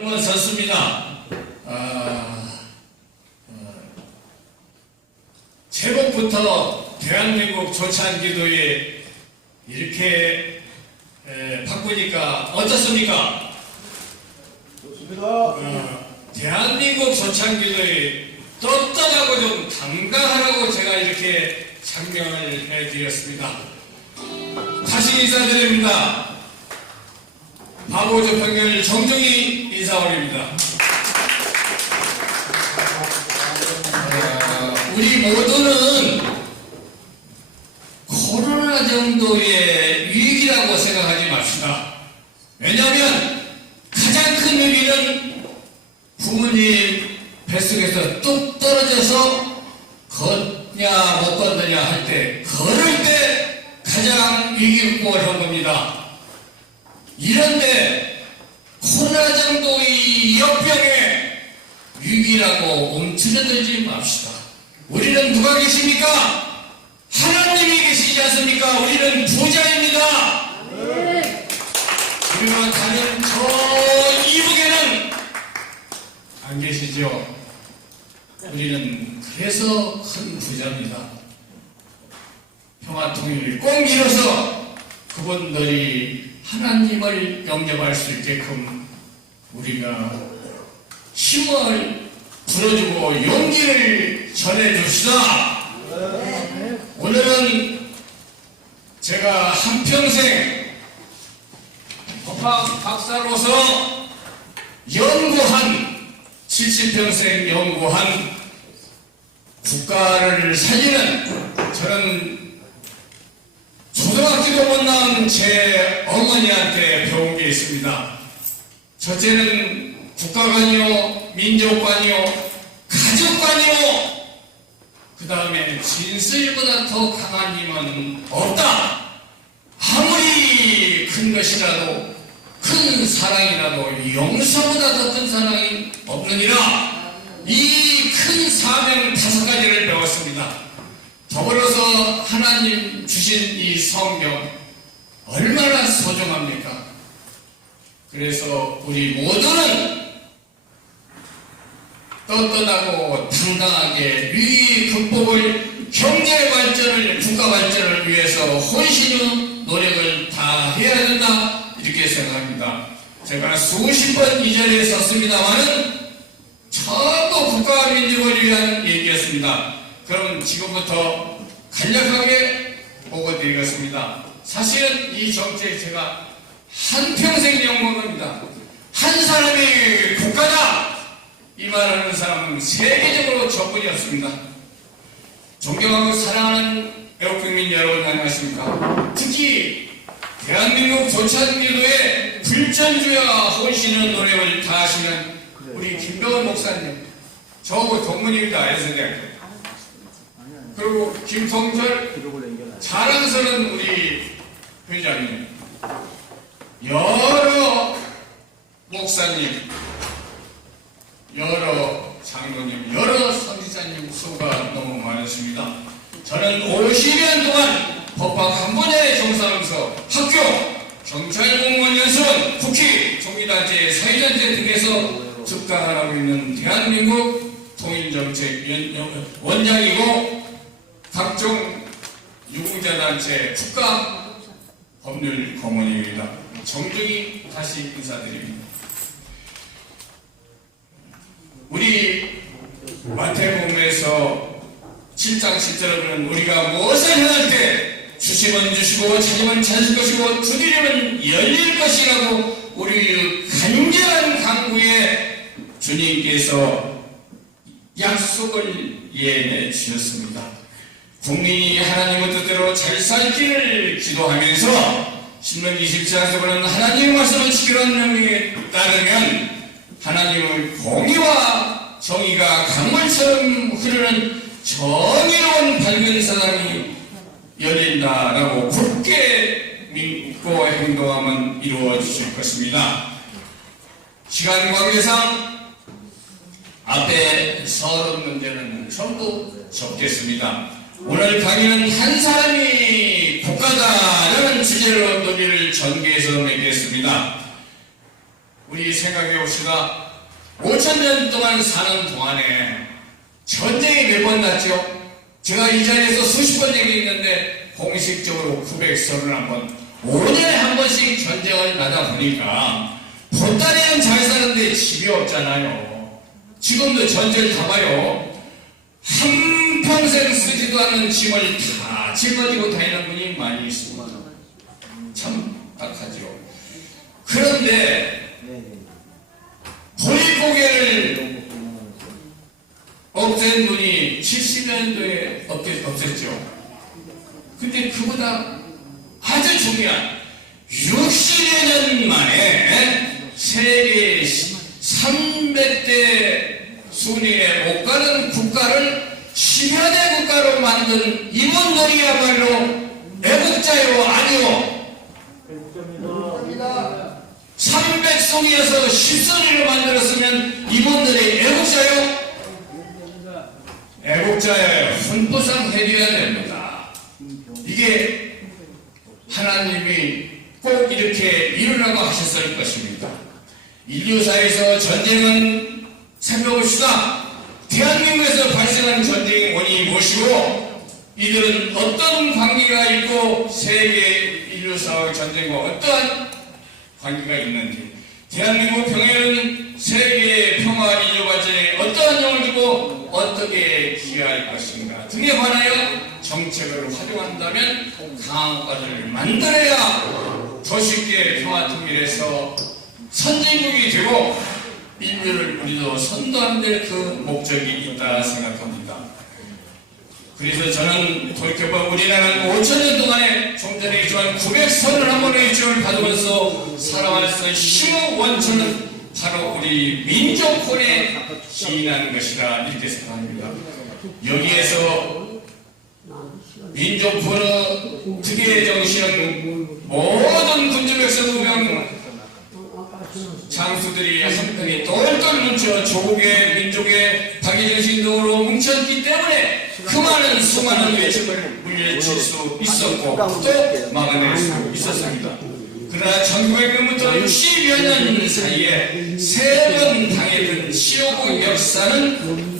섰습니다. 제목부터 대한민국 조찬기도에 이렇게 바꾸니까 어떻습니까? 좋습니다. 대한민국 조찬기도에 떳떳하고 좀 당당하라고 제가 이렇게 장명을 해드렸습니다. 다시 인사드립니다. 바보조 평균 정중히 인사 올립니다. 우리 모두는 코로나 정도의 위기라고 생각하지 맙시다. 왜냐하면 가장 큰 위기는 부모님 뱃속에서 뚝 떨어져서 걷냐 못 걷느냐 할 때, 걸을 때 가장 위기 극복을 한 겁니다. 이런데 코로나 정도의 역병의 위기라고 움츠러들지 맙시다. 우리는 누가 계십니까? 하나님이 계시지 않습니까? 우리는 부자입니다. 그리고 다른 저 이북에는 안 계시죠? 우리는 그래서 큰 부자입니다. 평화통일을 꼭 이뤄서 그분들이 하나님을 영접할 수 있게끔 우리가 힘을 불어주고 용기를 전해줍시다. 오늘은 제가 한평생 법학 박사로서 연구한 70평생 연구한 국가를 살리는, 저는 초등학교도 못 나온 제 어머니한테 배운 게 있습니다. 첫째는 국가관이요, 민족관이요, 가족관이요, 그 다음에 진실보다 더 강한 힘은 없다. 아무리 큰 것이라도, 큰 사랑이라도 용서보다 더 큰 사랑이 없느니라. 이 큰 사명 5가지를 배웠습니다. 더불어서 하나님 주신 이 성경 얼마나 소중합니까? 그래서 우리 모두는 떳떳하고 당당하게 위기 극복을, 경제 발전을, 국가 발전을 위해서 혼신의 노력을 다 해야 된다, 이렇게 생각합니다. 제가 수십 번 이 자리에 섰습니다만은 전부 국가와 민족을 위한 얘기였습니다. 그럼 지금부터 간략하게 보고드리겠습니다. 사실은 이 정책 제가 한평생 연구한 겁니다. 한 사람이 국가다, 이 말하는 사람은 세계적으로 저뿐이었습니다. 존경하고 사랑하는 애국국민 여러분, 안녕하십니까? 특히 대한민국 조찬기도의 불전주야 혼신의 노력을 다하시는 우리 김병원 목사님, 저하고 동문입니다. 예수대학교. 그리고 김성철 자랑스러운 우리 회장님, 여러 목사님, 여러 장로님, 여러 선지자님 수가 너무 많으십니다. 저는 50년 동안 법학 한 분야에 종사하면서 학교, 경찰공무원 연수원, 국회, 종교단체, 사회단체 등에서 적당을 하고 있는 대한민국 통일정책 원장이고, 각종 유공자단체 국가 법률 고문입니다. 정중히 다시 인사드립니다. 우리 마태복음에서 7장 7절은 우리가 무엇을 행할 때 주시면 주시고 찾으면 찾을 것이고 두드리면 열릴 것이라고 우리 간절한 간구에 주님께서 약속을 예내 주셨습니다. 국민이 하나님의 뜻대로 잘 살기를 기도하면서 신명 27장에서는 하나님의 말씀을 지키라는 명령에 따르면 하나님의 공의와 정의가 강물처럼 흐르는 정의로운 밝은 세상이 열린다라고 굳게 믿고 행동하면 이루어 주실 것입니다. 시간 관계상 앞에 서론 문제는 전부 접겠습니다. 오늘 강의는 한 사람이 국가다라는 주제로 논의를 전개해서 맺겠습니다. 우리 생각해 봅시다. 5,000년 동안 사는 동안에 전쟁이 몇 번 났죠? 제가 이 자리에서 수십 번 얘기했는데 공식적으로 931번, 5년에 한 번씩 전쟁을 나다 보니까 보따리는 잘 사는데 집이 없잖아요. 지금도 전쟁 가봐요. 한평생 쓰지도 않는 짐을 다 짊어지고 다니는 분이 많이 있습니다. 참 딱하죠. 그런데 보릿고개를 없앤 분이 70년도에 없앴죠. 근데 그보다 아주 중요한 60여 년 만에 세계 300대 순위에 못 가는 국가를 10여 대 국가로 만든 이분들이야말로 애국자요 아니요. 300순위에서 10순위로 만들었으면 이분들이 애국자요? 애국자예요. 훈부상 해줘야 됩니다. 이게 하나님이 꼭 이렇게 이루라고 하셨을 것입니다. 인류사에서 전쟁은 살펴봅시다. 대한민국에서 발생한 전쟁의 원인이 무엇이고 이들은 어떤 관계가 있고 세계 인류사의 전쟁과 어떠한 관계가 있는지, 대한민국 평화는 세계의 평화 인류 발전에 어떠한 영향을 주고 어떻게 기여할 것인가 등에 관하여 정책을 활용한다면 강한 국가를 만들어야 더 쉽게 평화 통일해서 선진국이 되고 인류를 우리도 선도하는 데 그 목적이 있다 생각합니다. 그래서 저는 돌이켜봐 우리나라는 5,000년 동안에 좀 전에 얘기했지만 931번의 지원을 받으면서 살아왔던 힘의 원천은 바로 우리 민족혼에 기인한 것이라 이렇게 생각합니다. 여기에서 민족혼의 특유의 정신은 모든 군주백성무명 장수들이 한편이 똘똘 뭉쳐 조국의 민족의 박애정신 등으로 뭉쳤기 때문에 그 많은 수많은 외적을 물리칠 수 있었고 또 막아낼 수 있었습니다. 그러나 1900년부터 60여 년 사이에 세 번 당했던 시오국 역사는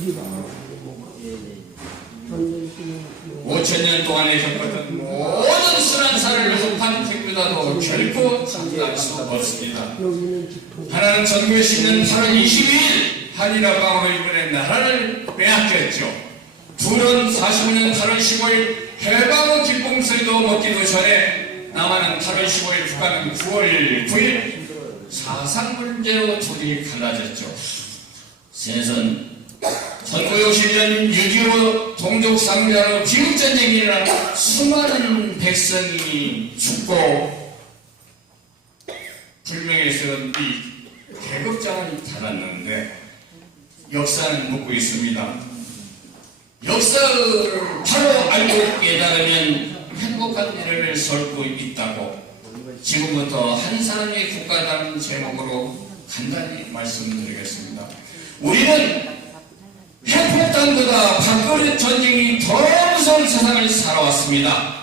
5,000년 동안에 겪었던 모든 순환사를 합한 택보다도 결코 참고할 수 없습니다. 하나는 1910년 8월 22일 한일합방으로 일본의 나라를 빼앗겼죠. 둘은 45년 8월 15일 해방의 기쁨소리도 먹기도 전에 남한은 8월 15일, 북한은 9월 9일 사상문제로 둘이 갈라졌죠. 세선 1951년 6.25 동족상자로 비극전쟁이라 수많은 백성이 죽고 불명예에서 이 계급장을 달았는데 역사는 묻고 있습니다. 역사를 바로 알고 깨달으면 행복한 미래를 설고 있다고 지금부터 한 사람의 국가라는 제목으로 간단히 말씀드리겠습니다. 우리는 핵폭탄보다 박근혜 전쟁이 더 무서운 세상을 살아왔습니다.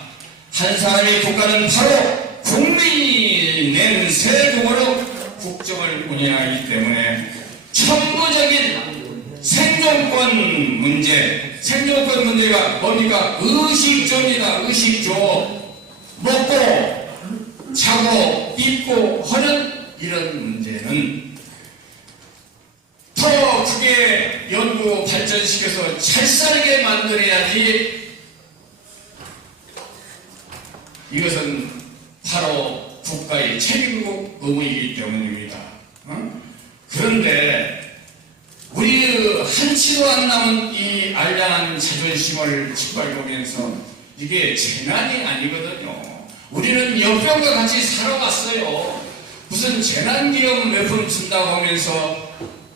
한 사람의 국가는 바로 국민이 낸 세금으로 국정을 운영하기 때문에 천부적인 생존권 문제가 뭡니까? 의식조입니다. 의식조. 먹고 자고 입고 하는 이런 문제는 더 크게 연구 발전시켜서 찰쌀하게 만들어야지. 이것은 바로 국가의 책임이고 의무이기 때문입니다. 그런데 우리 한치도 안 남은 이 알량한 자존심을 짓밟으면서 이게 재난이 아니거든요. 우리는 역병과 같이 살아왔어요. 무슨 재난기업 몇 푼 준다고 하면서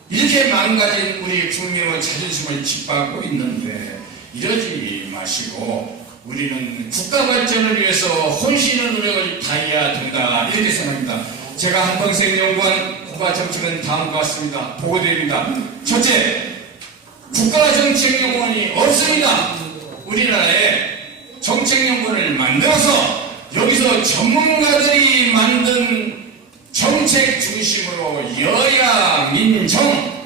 이렇게 망가진 우리 국민의 자존심을 짓밟고 있는데 이러지 마시고 우리는 국가 발전을 위해서 혼신의 노력을 다해야 된다 이렇게 생각합니다. 제가 한평생 연구한 국가 정책은 다음과 같습니다. 보고드립니다. 첫째, 국가 정책 연구원이 없습니다. 우리나라에 정책 연구원을 만들어서 여기서 전문가들이 만든 정책 중심으로 여야 민정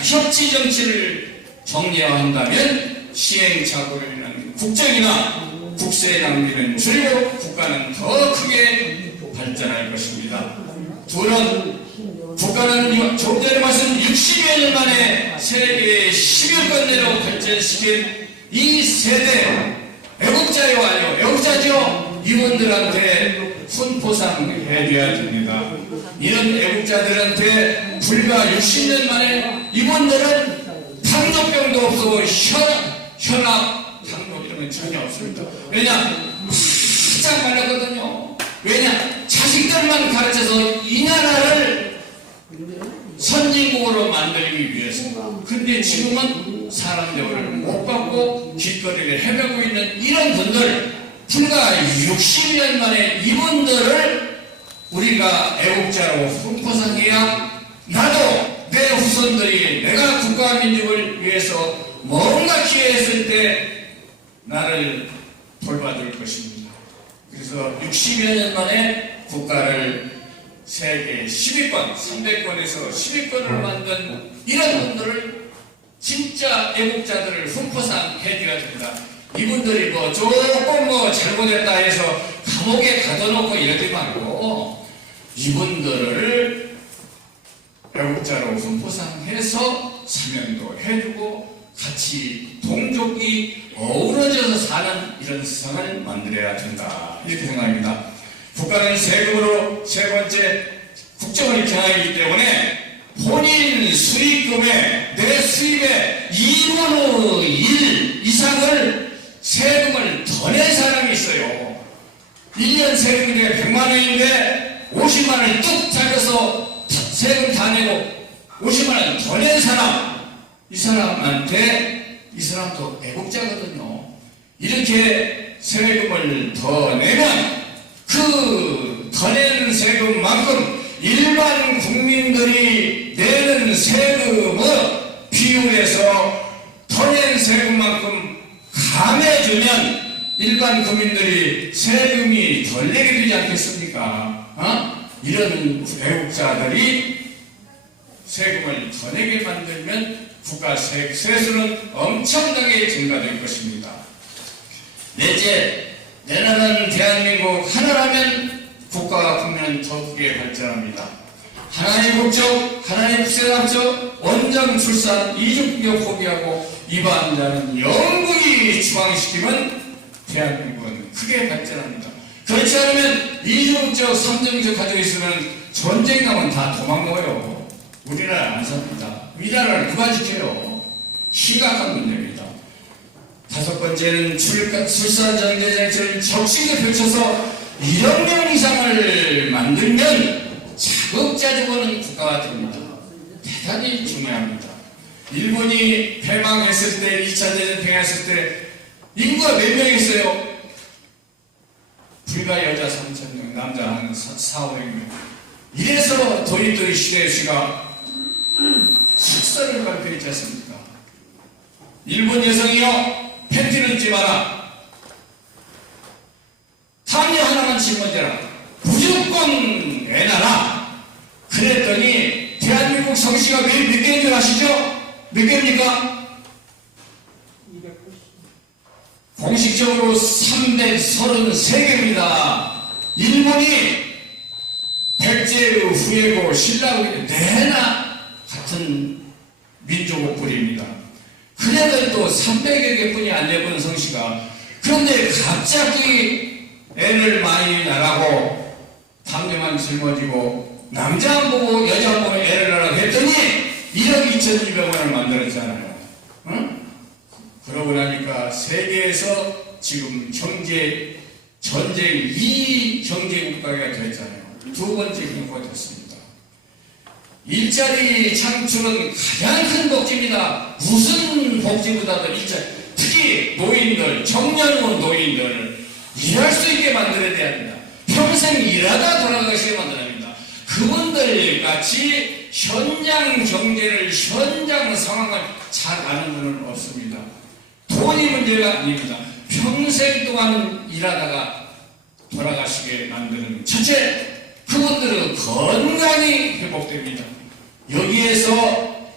협치 정치를 정리한다면 시행착오로 인한 국정이나 국세 낭비는 줄이고 국가는 더 크게 발전할 것입니다. 둘은 국가는 조금 전에 말씀 60여 년 만에 세계 10여권 내로 발전시킨 이 세대 애국자요 아니요 애국자죠. 이분들한테 손포상해줘야 됩니다. 이런 애국자들한테 불과 60년 만에 이분들은 당뇨병도 없고 혈압, 당뇨 이런 건 전혀 없습니다. 왜냐? 바짝 말랐거든요. 왜냐? 자식들만 가르쳐서 이 나라를 선진국으로 만들기 위해서. 근데 지금은 사람 대우를 못 받고 길거리를 헤매고 있는 이런 분들, 불과 60년 만에 이분들을 우리가 애국자로 손포상해야 나도 내 후손들이 내가 국가와 민족을 위해서 뭔가 기회했을 때 나를 돌봐줄 것입니다. 그래서 60여 년 만에 국가를 세계 10위권, 300권에서 10위권을 만든 이런 분들을 진짜 애국자들을 손포상 해줘야 됩니다. 이분들이 조금 잘못했다 해서 감옥에 가둬놓고 이러지 말고 이분들을 애국자로 손포상해서 사명도 해주고 같이 동족이 어우러져서 사는 이런 세상을 만들어야 된다. 이렇게 생각합니다. 국가는 세금으로 세 번째 국정을 정하기 때문에 본인 수익금의 내 수입의 2분의 1 이상을 세금을 더 낸 사람이 있어요. 1년 세금이 100만 원인데 50만 원을 뚝 잘려서 세금 다 내고 50만 원 더 낸 사람, 이 사람도 애국자거든요. 이렇게 세금을 더 내면 그 더 낸 세금만큼 일반 국민들이 내는 세금을 비율에서 더 낸 세금만큼 감해주면 일반 국민들이 세금이 덜 내게 되지 않겠습니까? 이런 애국자들이 세금을 더 내게 만들면 국가 세수는 엄청나게 증가될 것입니다. 넷째, 내 나라는 대한민국 하나라면 국가와 국민은 더욱에 발전합니다. 하나의 국적, 하나의 국세납적, 원정 출산, 이중국적 포기하고 이반자는 영국이 추앙시키면 대한민국은 크게 발전합니다. 그렇지 않으면 이중국적, 삼중국적 가지고 있으면 전쟁 나면 다 도망가요. 우리나라 안 삽니다. 이 나라를 누가 지켜요? 심각한 문제입니다. 다섯 번째는 출산정제 정책을 적시게 펼쳐서 1억 명 이상을 만들면 자급자족하는 국가가 됩니다. 대단히 중요합니다. 일본이 패망했을 때, 2차 대전 패망했을 때 인구가 몇 명이었어요? 불과 여자 3,000명, 남자 한 4,500명. 이래서 도리도리 시대시가 숙사를 발표했지 않습니까? 일본 여성이요, 팬티는 입지 마라. 담요 하나만 짊어져라. 무조건 내놔라. 그랬더니 대한민국 성씨가 몇 개인 줄 아시죠? 몇 개입니까? 290. 공식적으로 333개입니다. 일본이 백제 후예고 신라고 내나 같은 민족을 부립니다. 그래도 또 300여 개뿐이 안 내보는 성씨가, 그런데 갑자기 애를 많이 낳으라고 담요만 짊어지고 남자 안 보고 여자 안 보고 애를 낳으라고 했더니 1억 2,200만을 만들었잖아요. 응? 그러고 나니까 세계에서 지금 전쟁 2경제국가가 됐잖아요. 두 번째 국가가 됐습니다. 일자리 창출은 가장 큰 복지입니다. 무슨 복지보다도 일자리, 특히 노인들, 청년원 노인들 일할 수 있게 만들어야 됩니다. 평생 일하다 돌아가시게 만들어야 합니다. 그분들 같이 현장 경제를, 현장 상황을 잘 아는 분은 없습니다. 돈이 문제가 아닙니다. 평생 동안 일하다가 돌아가시게 만드는 첫째, 그 그분들은 건강히 회복됩니다. 여기에서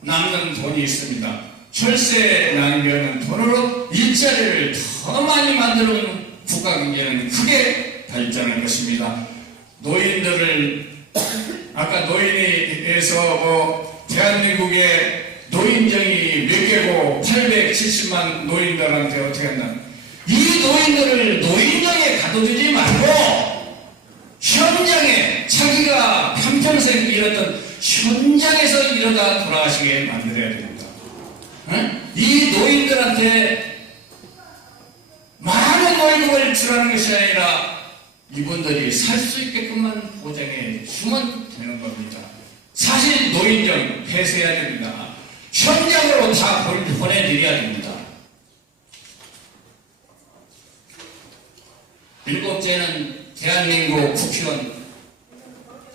남는 돈이 있습니다. 혈세 낭비하는 돈으로 일자리를 더 많이 만들어오는 국가 경제는 크게 발전할 것입니다. 노인들을 아까 노인에서 대한민국의 노인정이 몇 개고 870만 노인들한테 어떻게 했나? 이 노인들을 노인정에 가둬두지 말고 현장에 자기가 한평생 일했던 현장에서 일하다 돌아가시게 만들어야 됩니다. 이 노인들한테 많은 월급을 주라는 것이 아니라 이분들이 살 수 있게끔만 보장해 주면 되는 겁니다. 사실 노인정 폐쇄해야 됩니다. 현장으로 다 보내드려야 됩니다. 일곱째는 대한민국 국회의원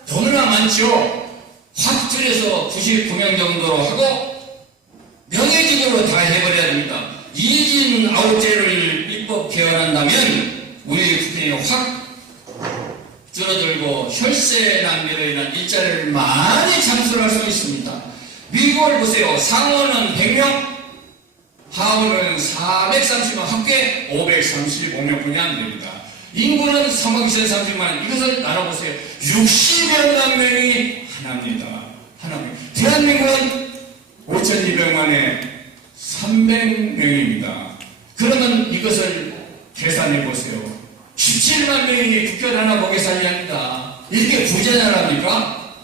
너무나 많죠. 확 줄여서 99명 정도로 하고 명예직으로 다 해버려야 됩니다. 이진 아홉제를 입법 개헌한다면 우리 국민이 확 줄어들고 혈세 낭비로 인한 일자리를 많이 창출할 수 있습니다. 미국을 보세요. 상원은 100명, 하원은 430명, 합계 535명뿐이 안 됩니다. 인구는 3억 2,030만. 이것을 나눠보세요. 60여만 명이 하나입니다. 하나입니다. 대한민국은 5,200만에 300명입니다. 그러면 이것을 계산해 보세요. 17만 명이 국회를 하나 보게 살려합니다. 이렇게 부자 나라입니까?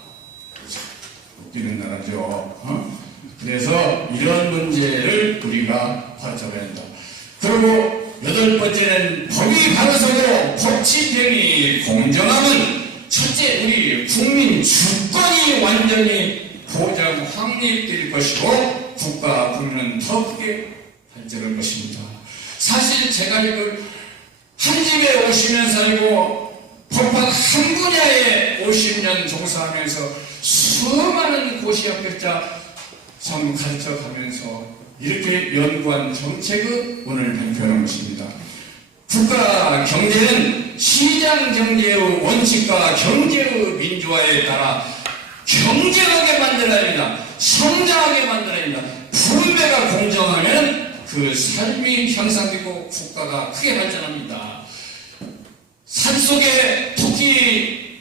웃기는 나라죠. 그래서 이런 문제를 우리가 바라봐야 한다. 그리고 여덟 번째는 법이 바로서고 법치병이 공정함은 첫째 우리 국민 주권이 완전히 보장 확립될 것이고 국가 국민은 더 크게 발전할 것입니다. 사실 제가 이걸 한 집에 50년 살고 법학 한 분야에 50년 종사하면서 수많은 고시학교자 참 가르쳐가면서 이렇게 연구한 정책을 오늘 발표하는 것입니다. 국가 경제는 시장 경제의 원칙과 경제의 민주화에 따라 경제하게 만들어야 합니다. 성장하게 만들어야 합니다. 분배가 공정하면 그 삶이 향상되고 국가가 크게 발전합니다. 산속에 토끼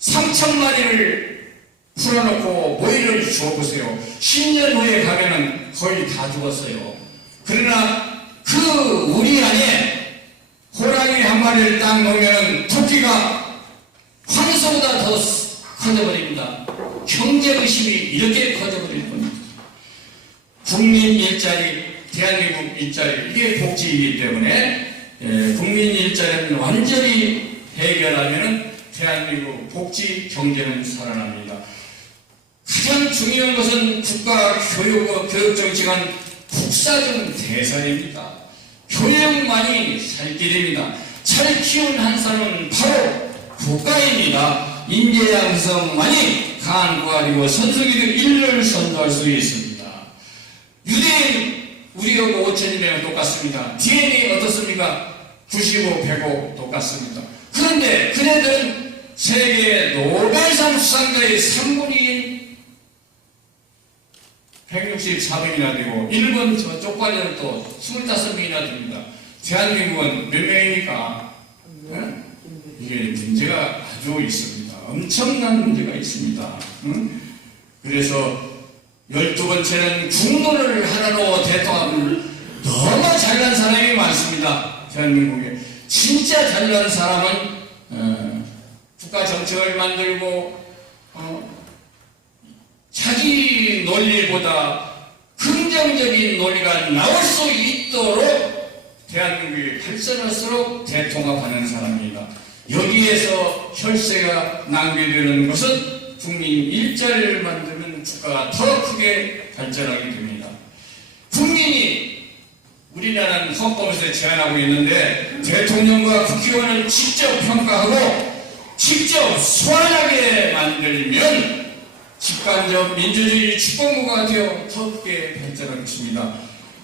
3,000마리를 풀어놓고 모이를 주어보세요. 10년 후에 가면은 거의 다 죽었어요. 그러나 그 우리 안에 호랑이 한 마리를 딱 놓으면 토끼가 황소보다 더 커져버립니다. 경제의식이 이렇게 커져버릴 겁니다. 국민 일자리, 대한민국 일자리, 이게 복지이기 때문에 국민 일자리는 완전히 해결하면 대한민국 복지 경제는 살아납니다. 가장 중요한 것은 국가 교육과 교육정책은 국사적 대사입니다. 교육만이 살 길입니다. 잘 키운 한 사람은 바로 국가입니다. 인재 양성만이 강한 국가이고 선수기도 인류를 선도할 수 있습니다. 유대인 우리하고 5,200명 똑같습니다. DNA 어떻습니까? 95, 105 똑같습니다. 그런데 그네들은 세계 노벨상 수상자의 3분의 1 164명이나 되고 일본 저쪽 과제는 또 25명이나 됩니다. 대한민국은 몇 명이니까 이게 문제가 아주 있습니다. 엄청난 문제가 있습니다. 그래서 12번째는 국론을 하나로 대통합을 너무 잘난 사람이 많습니다. 대한민국에 진짜 잘난 사람은 국가 정책을 만들고 자기 논리보다 긍정적인 논리가 나올 수 있도록 대한민국이 발전할수록 대통합하는 사람입니다. 여기에서 혈세가 낭비되는 것은 국민 일자리를 만들면 국가가 더 크게 발전하게 됩니다. 국민이 우리나라는 헌법에서 제안하고 있는데 대통령과 국회의원을 직접 평가하고 직접 소환하게 만들면 집단적 민주주의 주권국가가 되어 더 크게 발전할 것입니다.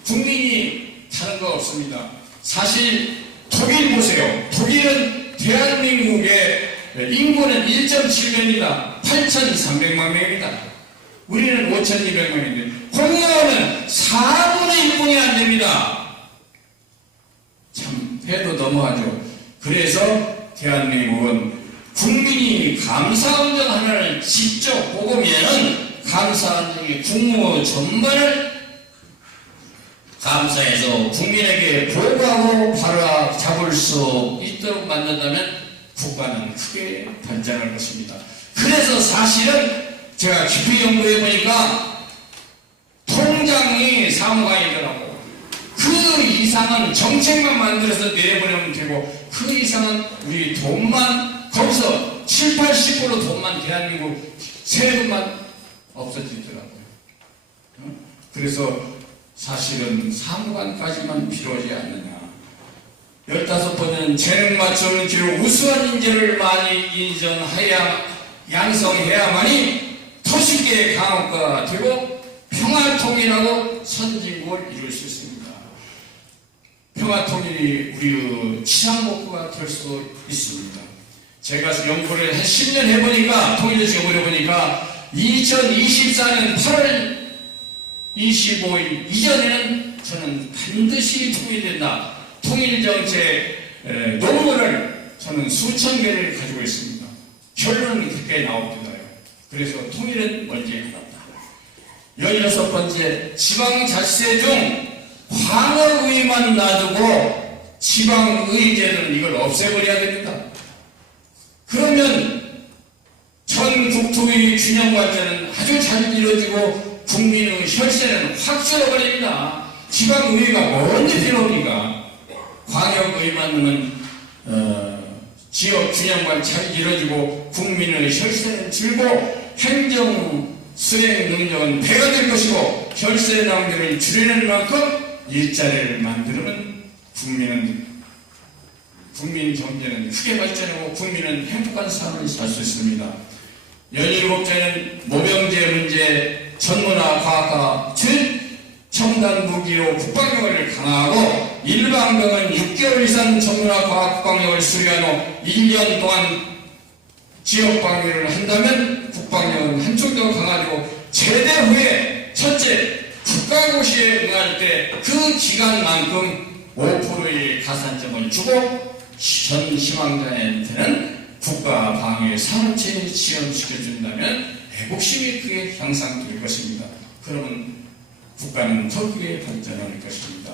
국민이 다른 거 없습니다. 사실 독일 보세요. 독일은 대한민국의 인구는 1.7명이다. 8,300만 명입니다. 우리는 5,200만 명인데 공무원은 4분의 1분이 안 됩니다. 참 해도 너무하죠. 그래서 대한민국은 국민이 감사운동 하나를 직접 보고면은 감사운동의 국무 전반을 감사해서 국민에게 보고하고 바로 잡을 수 있도록 만든다면 국가는 크게 발전할 것입니다. 그래서 사실은 제가 깊이 연구해 보니까 통장이 사무관이더라고. 그 이상은 정책만 만들어서 내버리면 되고 그 이상은 우리 돈만 거기서 7, 80% 돈만 대한민국 세금만 없어지더라고요. 그래서 사실은 사무관까지만 필요하지 않느냐. 15번은 재능 맞추는 기로 우수한 인재를 많이 인정해야 양성해야만이 토식계의 강국가가 되고 평화통일하고 선진국을 이룰 수 있습니다. 평화통일이 우리의 치상목표가 될 수 있습니다. 제가 연구를 10년 해보니까 통일대책 연구를 해보니까 2024년 8월 25일 이전에는 저는 반드시 통일된다. 통일정책 논문을 저는 수천 개를 가지고 있습니다. 결론은 그렇게 나옵니다. 그래서 통일은 먼저 해놨다. 16번째, 지방자치제 중 광역의만 놔두고 지방의제는 이걸 없애버려야 됩니다. 그러면 전 국토의 균형 발전은 아주 잘 이루어지고 국민의 혈세는 확 줄어버립니다. 지방의회가 뭔데 필요합니까? 광역의만은 지역 균형만 잘 이루어지고 국민의 혈세는 줄고 행정 수행 능력은 배가 될 것이고 혈세 낭비를 줄이는 만큼 일자리를 만들면 국민 경제는 크게 발전하고 국민은 행복한 삶을 살 수 있습니다. 17번째는 모병제 문제 전문화 과학화 첨단 무기로 국방력을 강화하고 일반병은 6개월 이상 전문화 과학 국방력을 수료한 후 1년 동안 지역 방위를 한다면 국방력은 한쪽 더 강화되고 제대 후에 첫째 국가고시에 응할 때 그 기간만큼 5%의 가산점을 주고 전 희망자한테는 국가 방위 산업체에 지원시켜준다면 애국심이 크게 향상될 것입니다. 그러면 국가는 더 크게 발전할 것입니다.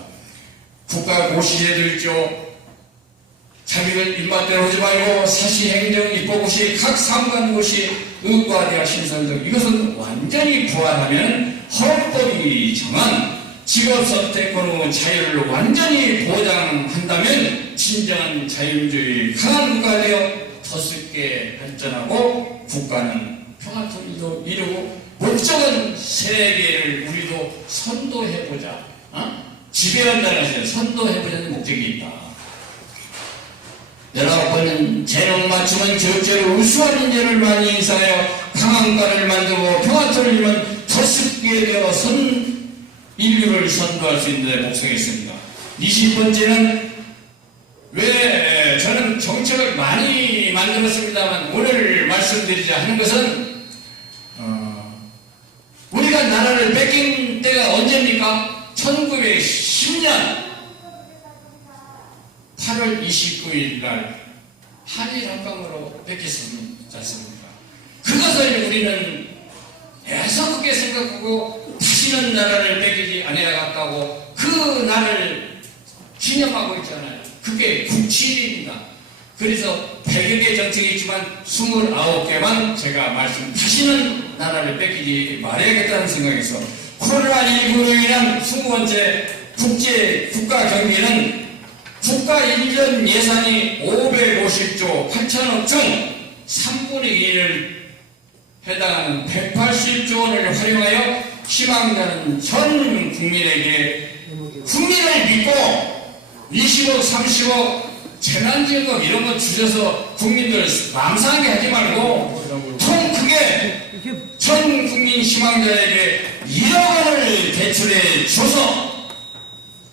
국가고시에 들죠. 자기들 입맛대로 하지 말고 사시행정 입법고시 각 상관고시 의과대학 신설 등 이것은 완전히 부활하면 헌법이 정한 직업선택권의 자유를 완전히 보장한다면 진정한 자유주의 강한 국가가 되어 더습게 발전하고 국가는 평화통일도 이루고 목적은 세계를 우리도 선도해보자. 지배한다는 것은 선도해보자는 목적이 있다. 19번은 재능 맞춤은 적절히 우수한 인재를 많이 인사하여 강한 국가를 만들고 평화통일은 더습게 되어 인류를 선도할 수 있는 데 목적했습니다. 20번째는 왜 저는 정책을 많이 만들었습니다만 오늘 말씀드리자 하는 것은 우리가 나라를 뺏긴 때가 언제입니까? 1910년 8월 29일 날 한일 합방으로 뺏겼지 않습니까? 그것을 우리는 애석하게 생각하고 다시는 나라를 뺏기지 아니하겠다고 그 날을 기념하고 있잖아요. 그게 97일입니다. 그래서 100여 개 정책이 있지만 29개만 제가 다시는 나라를 뺏기지 말아야겠다는 생각에서 코로나19로 인한 20번째 국가 경기는 국가 1년 예산이 550조 8천억 중 3분의 1을 해당하는 180조 원을 활용하여 희망자는 전 국민에게 국민을 믿고 20억 30억 재난지원금 이런 거 주셔서 국민들 망상하게 하지 말고 통 크게 전 국민 희망자에게 1억 원을 대출해 줘서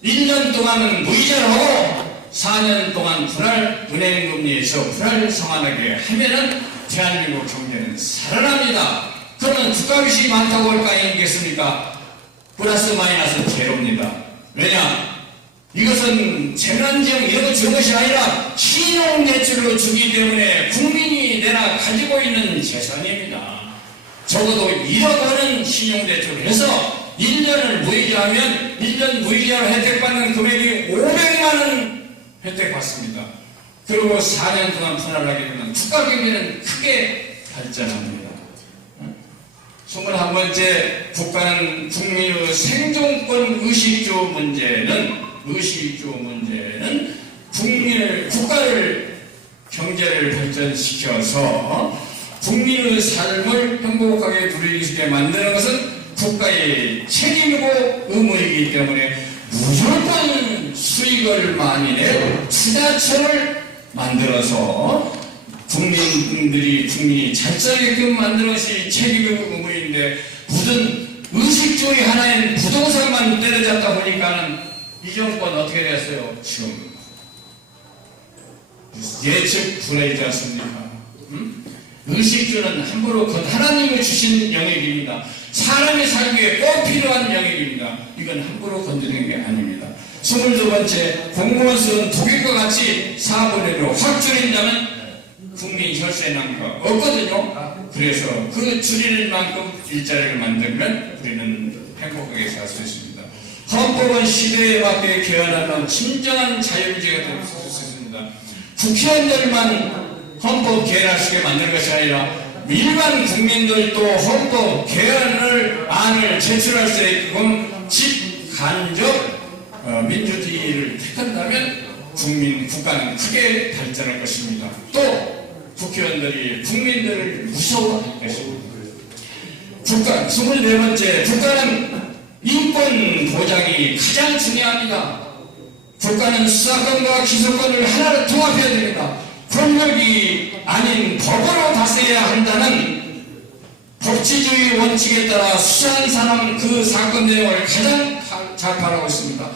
1년 동안은 무이자로 하고 4년 동안 분할 은행금리에서 분할 상환하게 하면은 대한민국 경제는 살아납니다. 그러면 국가빚이 많다고 할 거 아니겠습니까? 플러스 마이너스 제로입니다. 왜냐? 이것은 재난지원 이런 거 주는 것이 아니라 신용대출로 주기 때문에 국민이 내나 가지고 있는 재산입니다. 적어도 1억 원은 신용대출을 해서 1년을 무이자하면 1년 무이자로 혜택받는 금액이 500만 원 혜택받습니다. 그리고 4년 동안 분할하게 되면 국가경제는 크게 발전합니다. 21번째, 국가는 국민의 생존권 의식주 문제는 국가를 경제를 발전시켜서 국민의 삶을 행복하게 누릴 수 있게 만드는 것은 국가의 책임이고 의무이기 때문에 무조건 수익을 많이 내 투자처를 만들어서 국민이 잘 살게끔 만드는 것이 책임이고 의무인데 무슨 의식주의 하나인 부동산만 때려잡다 보니까는 이 정권 어떻게 됐어요? 지금 예측 불허이지 않습니까? 의식주는 함부로 하나님이 주신 영역입니다. 사람이 살기 위해 꼭 필요한 영역입니다. 이건 함부로 건드리는 게 아닙니다. 22번째, 공무원 수는 독일과 같이 4분의 1로 확 줄인다면 국민 혈세 낭비가 없거든요. 그래서 그 줄이는 만큼 일자리를 만들면 우리는 행복하게 살 수 있습니다. 헌법은 시대에 맞게 개헌하는 진정한 자유주의가 될 수 있습니다. 국회의원들만 헌법 개헌할 수 있게 만드는 것이 아니라 일반 국민들도 헌법 개헌을 안을 제출할 수 있게끔 직간접 민주주의를 택한다면 국가는 크게 발전할 것입니다. 또 국회의원들이 국민들을 무서워할 것입니다. 24번째, 국가는 인권 보장이 가장 중요합니다. 국가는 수사권과 기소권을 하나로 통합해야 됩니다. 권력이 아닌 법으로 다스려야 한다는 법치주의 원칙에 따라 수사한 사람은 그 사건 내용을 가장 잘 파악하고 있습니다.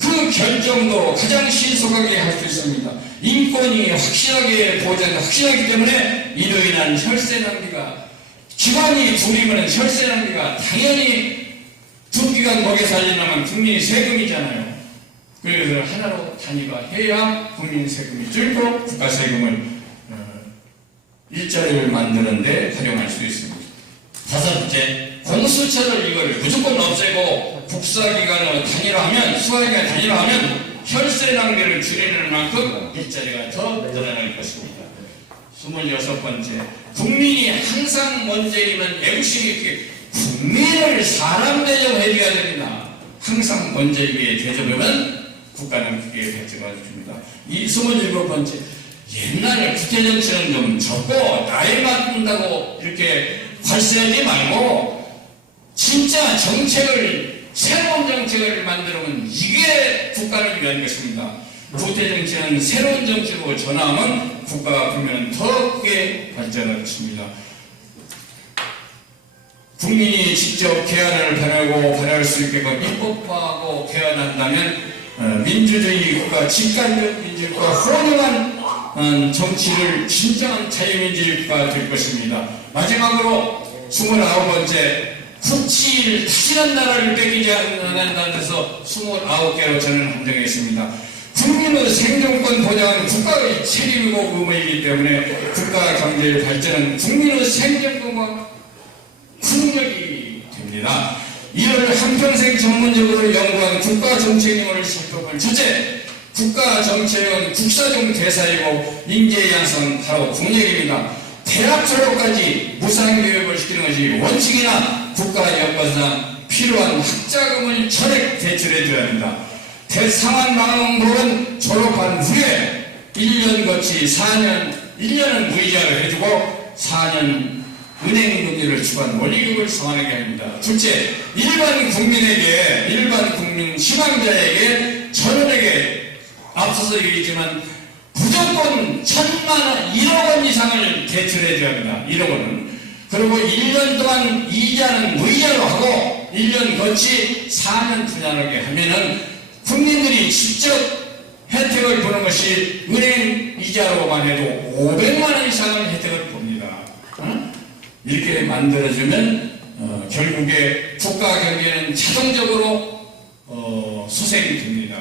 그 결정도 가장 신속하게 할 수 있습니다. 인권이 확실하기 때문에 이로 인한 혈세 낭비가, 기관이 둘이면 혈세 낭비가 당연히 두 기관 먹여 살리려면 국민이 세금이잖아요. 그래서 하나로 단위화해야 국민 세금이 줄고 국가 세금을 일자리를 만드는 데 활용할 수 있습니다. 5번째, 공수처를 이걸 무조건 없애고 국사기관을 단일화하면, 수사기관 단일화하면 혈세 낭비를 줄이는 만큼 일자리가 더 늘어날 것입니다. 26번째, 국민이 항상 먼저이면 애국심이 있게 국민을 사람 대접해줘야 됩니다. 항상 먼저에게 대접하면 국가는 크게 발전을 줍니다. 이 27번째, 옛날에 국회정치는 좀 적고 나이 맞는다고 이렇게 발세하지 말고 진짜 새로운 정책을 만들면 이게 국가를 위한 것입니다. 국회정치는 새로운 정책으로 전환하면 국가가 국민은 더 크게 발전할 것입니다. 국민이 직접 개헌을 발의할 수 있게끔 입법화하고 개헌한다면 민주주의 국가, 직간접 민주주의가 혼용한 정치를 진정한 자유민주주의 국가가 될 것입니다. 마지막으로 29번째, 국치를 다시는 나라를 뺏기지 않는다는 데서 29개로 저는 한정했습니다. 국민의 생존권 보장은 국가의 책임이고 의무이기 때문에 국가 경제의 발전은 국민의 생존권과 국력이 됩니다. 이를 한평생 전문적으로 연구한 국가정책임을 살펴볼 주제, 국가정책은 국사적 대사이고 인재 양성은 바로 국력입니다. 대학 졸업까지 무상교육을 시키는 것이 원칙이나 국가 여건상 필요한 학자금을 전액 대출해줘야 합니다. 대상환망원은 졸업한 후에 1년 거치 1년은 무이자를 해주고 4년 은행금리를 추가한 원리금을 상환하게 합니다. 둘째, 일반 국민 희망자에게 전원에게 앞서서 얘기했지만 무조건 1,000만 원, 1억 원 이상을 대출해줘야 합니다. 1억 원은. 그리고 1년 동안 이자는 무이자로 하고 1년 거치 4년 분할하게 하면은 국민들이 직접 혜택을 보는 것이 은행 이자로만 해도 500만 원 이상의 혜택을 봅니다. 이렇게 만들어주면 결국에 국가 경제는 자동적으로 수색이 됩니다.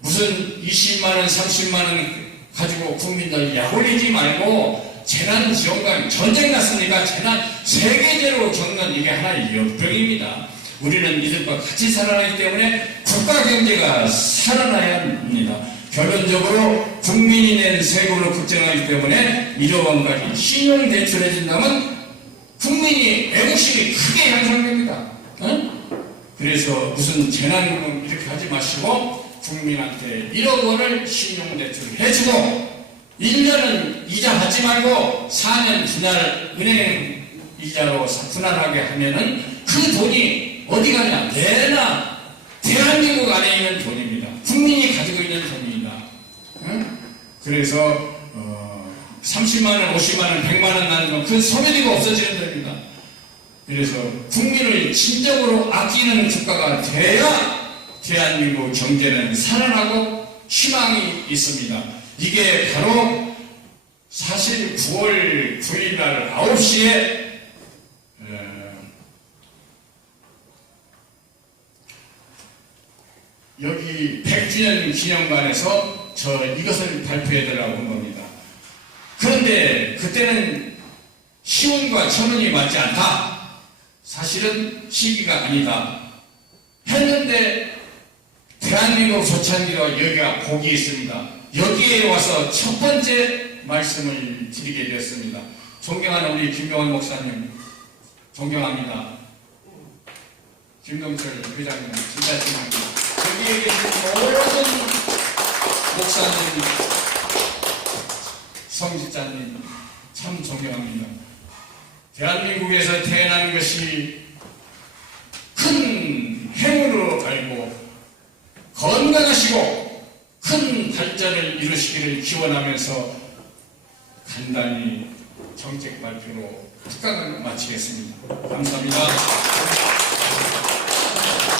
무슨 20만 원, 30만 원 가지고 국민들 약올리지 말고 재난지원금, 전쟁 났으니까 재난 세계적으로 겪는 이게 하나의 역병입니다. 우리는 이들과 같이 살아나기 때문에 국가 경제가 살아나야 합니다. 결론적으로 국민이 낸 세금으로 걱정하기 때문에 1억 원까지 신용대출해 준다면 국민이 애국심이 크게 향상됩니다. 그래서 무슨 재난금 이렇게 하지 마시고 국민한테 1억 원을 신용대출을 해주고 1년은 이자 받지 말고 4년 분할 은행 이자로 분할하게 하면은 그 돈이 어디 가냐? 내나 대한민국 안에 있는 돈입니다. 국민이 가지고 있는 돈입니다. 그래서 30만 원, 50만 원, 100만 원 나는 건 그 소멸이가 없어지는 겁니다. 그래서 국민을 진정으로 아끼는 국가가 돼야 대한민국 경제는 살아나고 희망이 있습니다. 이게 바로 사실 9월 9일 날 9시에 여기 100주년 기념관에서 이것을 발표해달라고 한 겁니다. 그런데 그때는 시운과 천운이 맞지 않다. 사실은 시기가 아니다. 했는데 대한민국 조창기로 여기가 복이 있습니다. 여기에 와서 첫 번째 말씀을 드리게 되었습니다. 존경하는 우리 김병환 목사님 존경합니다. 김동철 회장님 진짜 존경합니다. 여기에 계신 모든 목사님, 성직자님 참 존경합니다. 대한민국에서 태어난 것이 큰 행운으로 알고 건강하시고 큰 발전을 이루시기를 기원하면서 간단히 정책 발표로 특강을 마치겠습니다. 감사합니다.